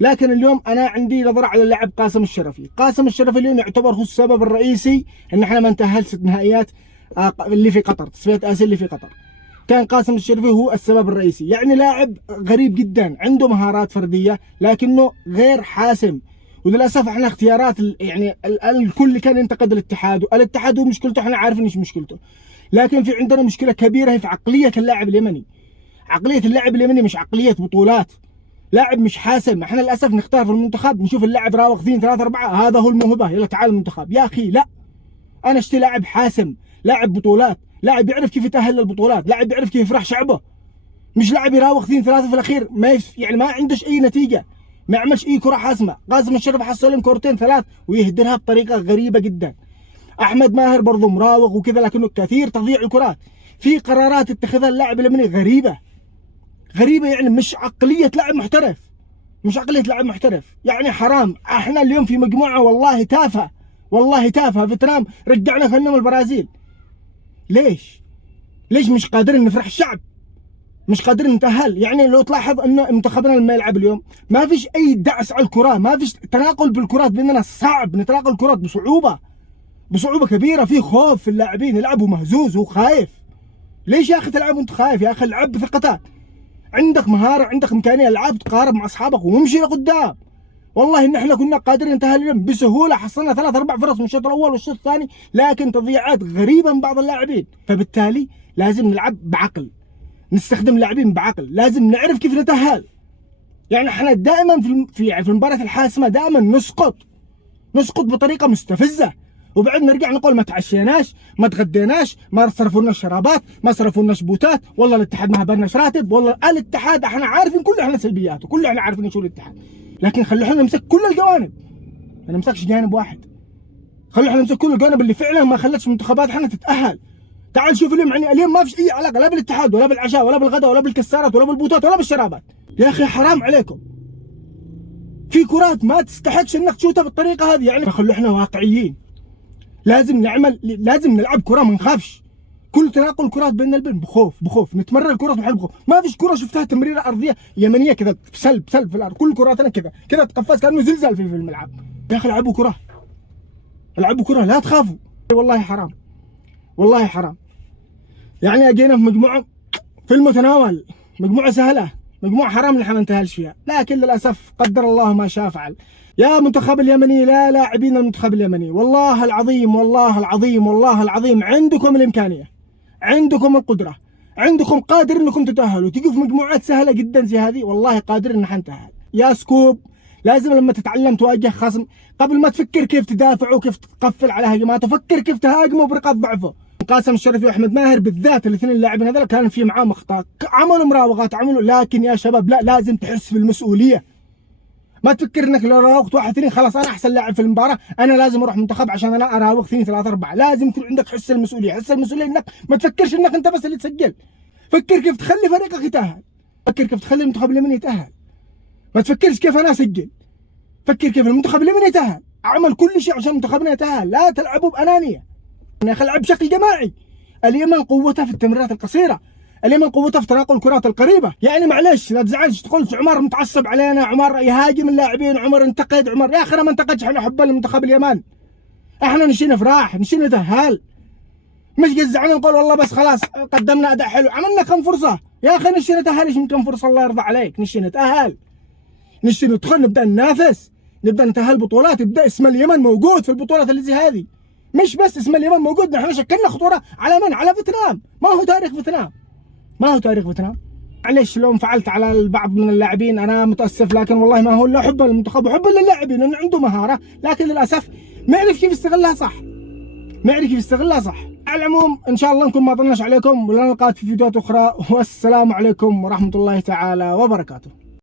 لكن اليوم انا عندي نظره على اللاعب قاسم الشرفي. قاسم الشرفي اليوم يعتبر هو السبب الرئيسي ان احنا ما نتاهلش نهائيات اللي في قطر، تصفيات اسيا اللي في قطر. كان قاسم الشرفي هو السبب الرئيسي. يعني لاعب غريب جدا، عنده مهارات فرديه لكنه غير حاسم. وللاسف احنا اختيارات يعني الكل كان ينتقد الاتحاد، والاتحاد هو مشكلته احنا عارفين ايش مشكلته. لكن في عندنا مشكله كبيره هي في عقليه اللاعب اليمني. عقليه اللاعب اليمني مش عقليه بطولات. لاعب مش حاسم. احنا للاسف نختار في المنتخب نشوف اللاعب راوغ 2 3 4 هذا هو الموهبه، يلا تعال المنتخب. يا اخي لا، انا اشتري لاعب حاسم، لاعب بطولات، لاعب يعرف كيف يتاهل للبطولات، لاعب يعرف كيف يفرح شعبه. مش لاعب يراوغ 2 3 في الاخير يعني ما عندش اي نتيجه، ما يعملش اي كره حاسمه. قاسم الشرف حصل لهم كورتين ثلاث ويهدرها بطريقه غريبه جدا. احمد ماهر برضه مراوغ وكذا لكنه كثير تضييع الكرات. في قرارات اتخذها اللاعب اليمني غريبه يعني مش عقليه لاعب محترف، مش عقليه لاعب محترف. يعني حرام. احنا اليوم في مجموعه والله تافهه، والله تافهه. فيتنام رجعنا كانهم البرازيل. ليش مش قادرين نفرح الشعب؟ مش قادرين نتأهل. يعني لو تلاحظ ان منتخبنا لما يلعب اليوم ما فيش اي دعس على الكرة، ما فيش تناقل بالكرات بيننا، صعب نتناقل الكرات بصعوبة كبيرة. في خوف في اللاعبين، يلعبوا مهزوز وخايف. ليش يا اخي تلعب وانت خايف؟ يا اخي العب بثقتك، عندك مهارة، عندك امكانية، العب تقارب مع اصحابك وامشي لقدام. والله ان احنا كنا قادرين نتأهل اليوم بسهولة، حصلنا 3 4 فرص من الشوط الاول والشوط الثاني، لكن تضييعات غريبة من بعض اللاعبين. فبالتالي لازم نلعب بعقل، نستخدم اللاعبين بعقل، لازم نعرف كيف نتأهل. يعني احنا دائما في المباريات الحاسمه دائما نسقط بطريقه مستفزه، وبعد نرجع نقول ما تعشيناش، ما تغديناش، ما صرفولناش شرابات، ما صرفولناش بوتات، والله الاتحاد ما هبلناش راتب، والله الاتحاد احنا عارفين كل احنا سلبياته، كل احنا عارفين شو الاتحاد. لكن خلوا احنا نمسك كل الجوانب، ما نمسكش جانب واحد. خلوا احنا نمسك كل الجوانب اللي فعلا ما خلتش منتخبات احنا تتأهل. تعال شوف اليوم، يعني اليوم ما فيش اي علاقه لا بالاتحاد ولا بالعشاء ولا بالغداء ولا بالكسارات ولا بالبوتات ولا بالشرابات. يا اخي حرام عليكم. في كرات ما تستحقش انك تشوتها بالطريقه هذه. يعني فخلوا احنا واقعيين، لازم نلعب كره ما نخافش. كل تناقل الكرات بين البين بخوف نتمرر الكرات بحل بخوف. ما فيش كره شفتها تمريره ارضيه يمنيه كذا سلب في الارض، كل كراتنا كذا تقفز كانه زلزال في الملعب. يا اخي العبوا كره لا تخافوا. والله حرام، والله حرام. يعني اجينا في مجموعه في المتناول، مجموعه سهله، مجموعه حرام اللي احنا ما ننتهلش فيها، لكن للاسف قدر الله ما شاء فعل. يا منتخب اليمني، لا لاعبين المنتخب اليمني، والله العظيم والله العظيم والله العظيم عندكم الامكانيه، عندكم القدره، عندكم قادر انكم تتاهلوا، تجوا في مجموعات سهله جدا زي هذه، والله قادر ان احنا نتاهل. يا سكوب لازم لما تتعلم تواجه خصم قبل ما تفكر كيف تدافع وكيف تقفل على هجماته، فكر كيف تهاجمه بنقاط ضعفه. قاسم الشرفي واحمد ماهر بالذات الاثنين اللاعبين هذول كان في معاهم اخطاء، عملوا مراوغات لكن يا شباب لا، لازم تحس بالمسؤوليه. ما تفكر انك لو راوغت 1 2 خلاص انا احسن لاعب في المباراه، انا لازم اروح منتخب عشان انا اراوغ 2 3 4. لازم يكون عندك حس المسؤوليه، انك ما تفكرش انك انت بس اللي تسجل. فكر كيف تخلي فريقك يتاهل، فكر كيف تخلي المنتخب اليمني يتاهل. ما تفكرش كيف انا اسجل، فكر كيف المنتخب اليمني يتاهل. اعمل كل شيء عشان منتخبنا يتاهل، لا تلعبوا بانانيه. يا اخي العب بشكل جماعي. اليمن قوتها في التمريرات القصيره، اليمن قوتها في تناقل الكرات القريبه. يعني معلش لا تزعلش تقول عمر متعصب علينا، عمر يهاجم اللاعبين، عمر انتقد، عمر يا اخي انا ما انتقدش، احنا حبا لمنتخب اليمن، احنا نشينا نفرح، نشينا نتاهل، مش جزعنا نقول والله بس خلاص قدمنا اداء حلو. عملنا كم فرصه يا اخي، نشينا نتاهل. ايش من كم فرصه الله يرضى عليك؟ نشينا نتاهل، نشينا ندخل، نبدا ننافس، نبدا نتاهل بطولات، يبدا اسم اليمن موجود في البطولات اللي زي هذه. مش بس اسم اليمن موجود، نحن شكلنا خطوره على من؟ على فيتنام. ما هو تاريخ فيتنام، ما هو تاريخ فيتنام. معليش لو انفعلت على البعض من اللاعبين انا متاسف، لكن والله ما هو الا حبا للمنتخب وحبا للاعبين، انه عنده مهاره لكن للاسف ما يعرف كيف يستغلها صح، ما يعرف كيف يستغلها صح. على العموم ان شاء الله نكون ما طلناش عليكم، ولنلقاك في فيديوهات اخرى، والسلام عليكم ورحمه الله تعالى وبركاته.